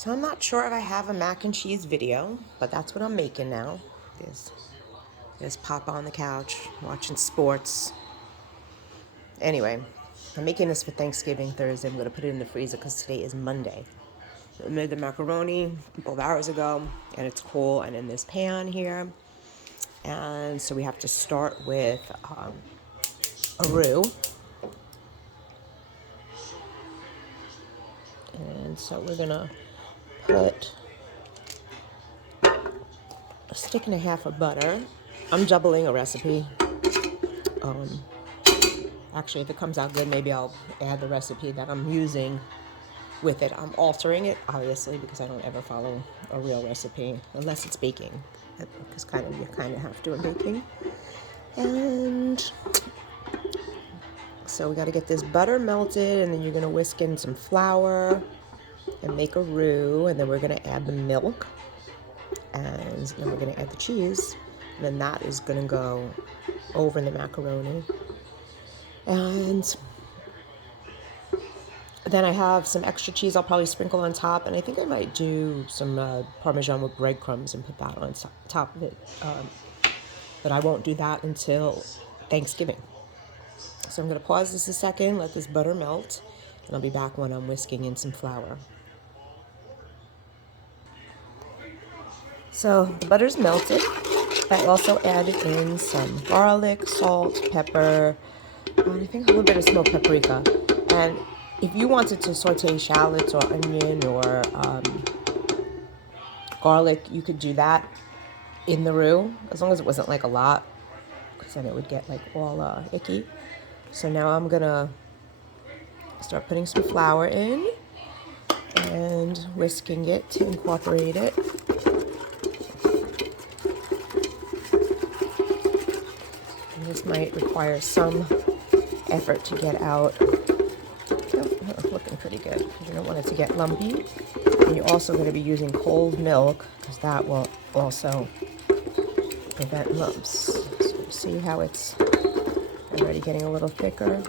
So I'm not sure if I have a mac and cheese video, but that's what I'm making now. There's Papa on the couch watching sports. Anyway, I'm making this for Thanksgiving Thursday. I'm going to put it in the freezer because today is Monday. I made the macaroni a couple of hours ago, and it's cool and in this pan here. And so we have to start with a roux. And so we're going to put a stick and a half of butter. I'm doubling a recipe. Actually, if it comes out good, maybe I'll add the recipe that I'm using with it. I'm altering it, obviously, because I don't ever follow a real recipe unless it's baking, because you kind of have to in baking. And so we got to get this butter melted, and then you're going to whisk in some flour and make a roux, and then we're going to add the milk, and then we're going to add the cheese, and then that is going to go over the macaroni. And then I have some extra cheese I'll probably sprinkle on top, and I think I might do some Parmesan with breadcrumbs and put that on top of it. But I won't do that until Thanksgiving. So I'm going to pause this a second, let this butter melt, and I'll be back when I'm whisking in some flour. So the butter's melted. I also added in some garlic, salt, pepper, I think a little bit of smoked paprika. And if you wanted to saute shallots or onion or garlic, you could do that in the roux, as long as it wasn't like a lot, because then it would get like all icky. So now I'm gonna start putting some flour in and whisking it to incorporate it. And this might require some effort to get out. Oh, looking pretty good, because you don't want it to get lumpy. And you're also going to be using cold milk, because that will also prevent lumps. So you see how it's already getting a little thicker.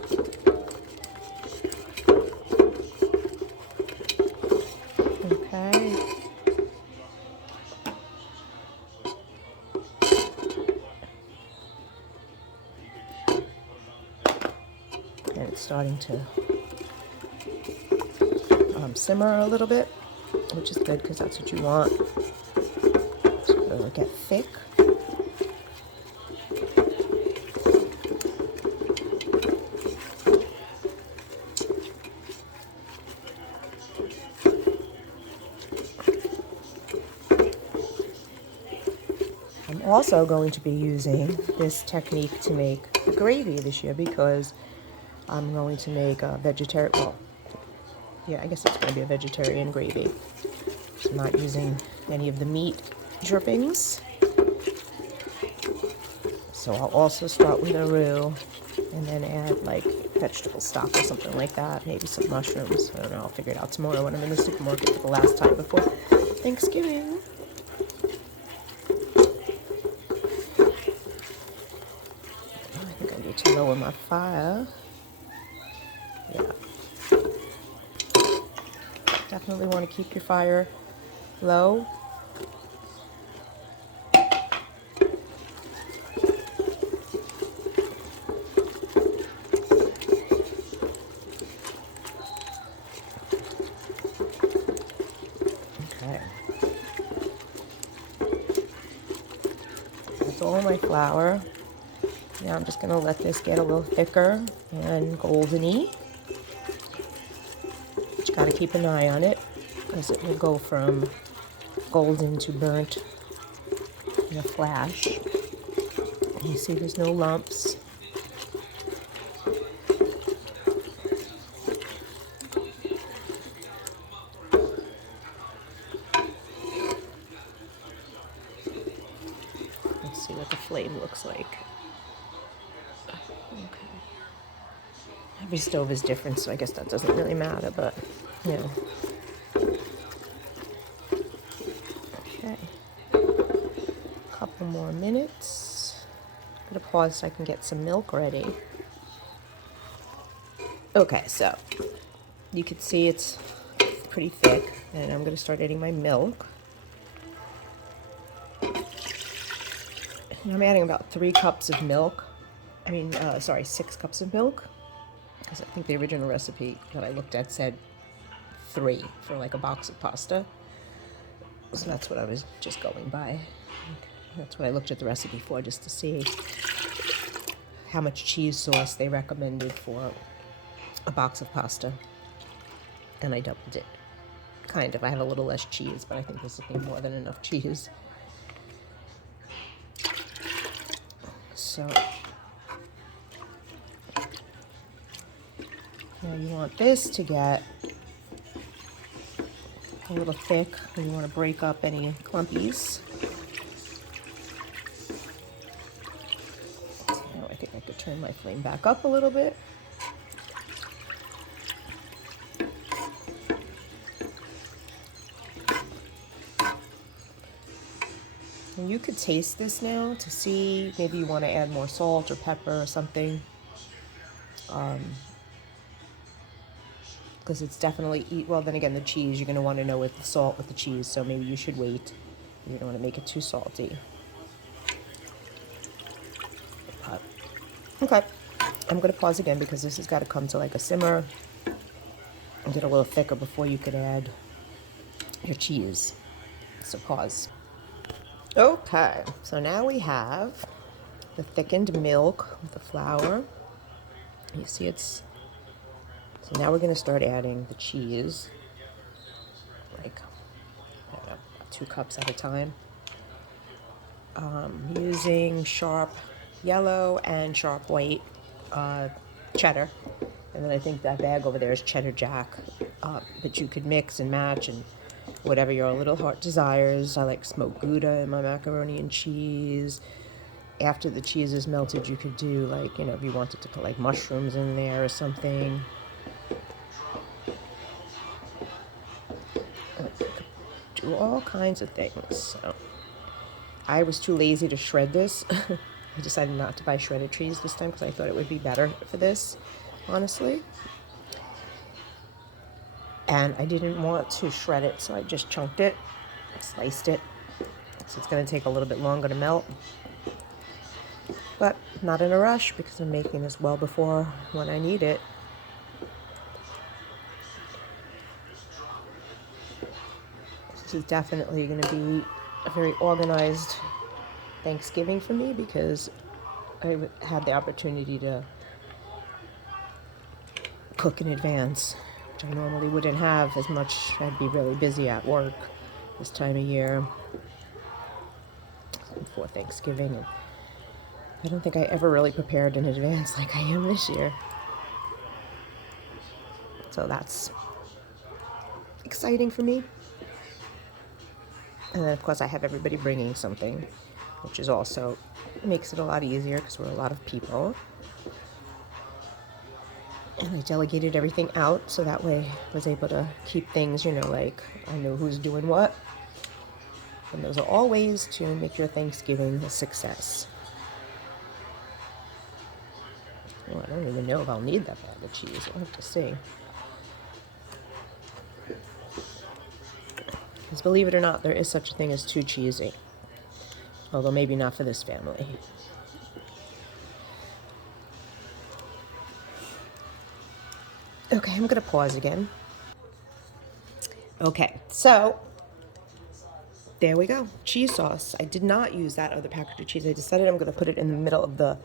Okay. And it's starting to simmer a little bit, which is good because that's what you want. So it'll get thick. I'm also going to be using this technique to make the gravy this year, because I'm going to make a vegetarian, I guess it's going to be a vegetarian gravy. So I'm not using any of the meat drippings. So I'll also start with a roux and then add like vegetable stock or something like that, maybe some mushrooms. I don't know, I'll figure it out tomorrow when I'm in the supermarket for the last time before Thanksgiving. I think I need to lower my fire. Yeah. Definitely want to keep your fire low. Okay. That's all my flour. Now I'm just going to let this get a little thicker and goldeny. Just got to keep an eye on it, because it will go from golden to burnt in a flash. You see there's no lumps. Let's see what the flame looks like. Okay. Every stove is different, so I guess that doesn't really matter, but, you know. Okay. A couple more minutes. I'm going to pause so I can get some milk ready. Okay, so you can see it's pretty thick. And I'm going to start adding my milk. And I'm adding about 3 cups of milk. I mean, sorry, 6 cups of milk. Because I think the original recipe that I looked at said 3 for like a box of pasta. So that's what I was just going by. That's what I looked at the recipe for, just to see how much cheese sauce they recommended for a box of pasta. And I doubled it. Kind of. I have a little less cheese, but I think this will be more than enough cheese. So now you want this to get a little thick, and you want to break up any clumpies. So now I think I could turn my flame back up a little bit. And you could taste this now to see, maybe you want to add more salt or pepper or something. Because it's definitely, well then again, the cheese, you're going to want to know with the salt with the cheese, so maybe you should wait. You don't want to make it too salty. But, okay, I'm going to pause again because this has got to come to like a simmer and get a little thicker before you could add your cheese. So pause. Okay, so now we have the thickened milk with the flour. You see it's, so now we're going to start adding the cheese, like, I don't know, 2 cups at a time. Using sharp yellow and sharp white cheddar. And then I think that bag over there is cheddar jack, that you could mix and match and whatever your little heart desires. I like smoked Gouda in my macaroni and cheese. After the cheese is melted, you could do like, you know, if you wanted to put like mushrooms in there or something. Do all kinds of things. So I was too lazy to shred this. I decided not to buy shredded cheese this time because I thought it would be better for this, honestly. And I didn't want to shred it, so I just chunked it, sliced it. So it's going to take a little bit longer to melt. But not in a rush because I'm making this well before when I need it. This is definitely going to be a very organized Thanksgiving for me because I had the opportunity to cook in advance, which I normally wouldn't have as much. I'd be really busy at work this time of year before Thanksgiving. And I don't think I ever really prepared in advance like I am this year. So that's exciting for me. And then, of course, I have everybody bringing something, which is also makes it a lot easier because we're a lot of people. And I delegated everything out so that way I was able to keep things, you know, like I know who's doing what. And those are all ways to make your Thanksgiving a success. Well, I don't even know if I'll need that bag of cheese. We'll have to see. Because believe it or not, there is such a thing as too cheesy. Although maybe not for this family. Okay, I'm going to pause again. Okay, so there we go. Cheese sauce. I did not use that other package of cheese. I decided I'm going to put it in the middle of the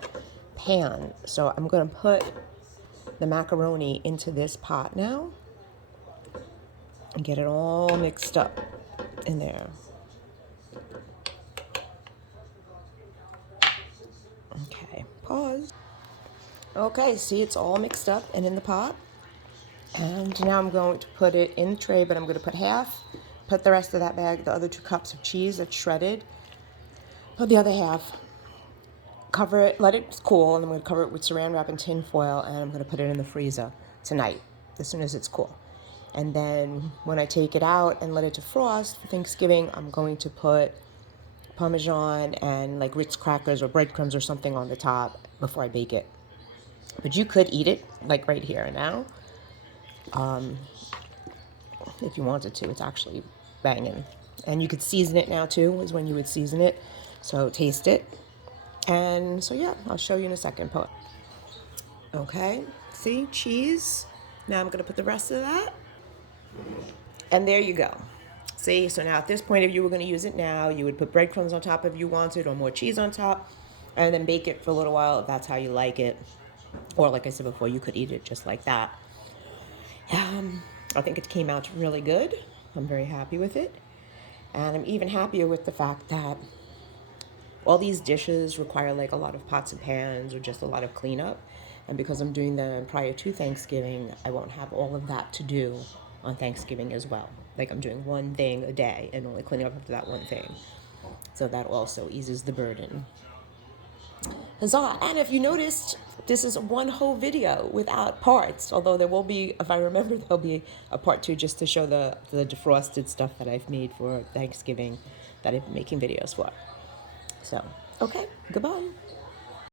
pan. So I'm going to put the macaroni into this pot now and get it all mixed up in there. Okay, pause. Okay, see, it's all mixed up and in the pot. And now I'm going to put it in the tray, but I'm going to put half, put the rest of that bag, the other 2 cups of cheese that's shredded, put the other half, cover it, let it cool, and I'm going to cover it with saran wrap and tin foil, and I'm going to put it in the freezer tonight, as soon as it's cool. And then when I take it out and let it defrost for Thanksgiving, I'm going to put Parmesan and like Ritz crackers or breadcrumbs or something on the top before I bake it. But you could eat it like right here and now. if you wanted to. It's actually banging. And you could season it now too, is when you would season it. So taste it. And so yeah, I'll show you in a second. Okay, see, cheese. Now I'm gonna put the rest of that. And there you go. See, so now at this point, if you were gonna use it now, you would put breadcrumbs on top if you wanted, or more cheese on top, and then bake it for a little while if that's how you like it. Or like I said before, you could eat it just like that. I think it came out really good. I'm very happy with it. And I'm even happier with the fact that all these dishes require like a lot of pots and pans or just a lot of cleanup. And because I'm doing them prior to Thanksgiving, I won't have all of that to do on Thanksgiving as well. Like I'm doing one thing a day and only cleaning up after that one thing. So that also eases the burden. Huzzah! And if you noticed, this is one whole video without parts. Although there will be, if I remember, there'll be a part 2 just to show the defrosted stuff that I've made for Thanksgiving that I've been making videos for. So, okay, goodbye.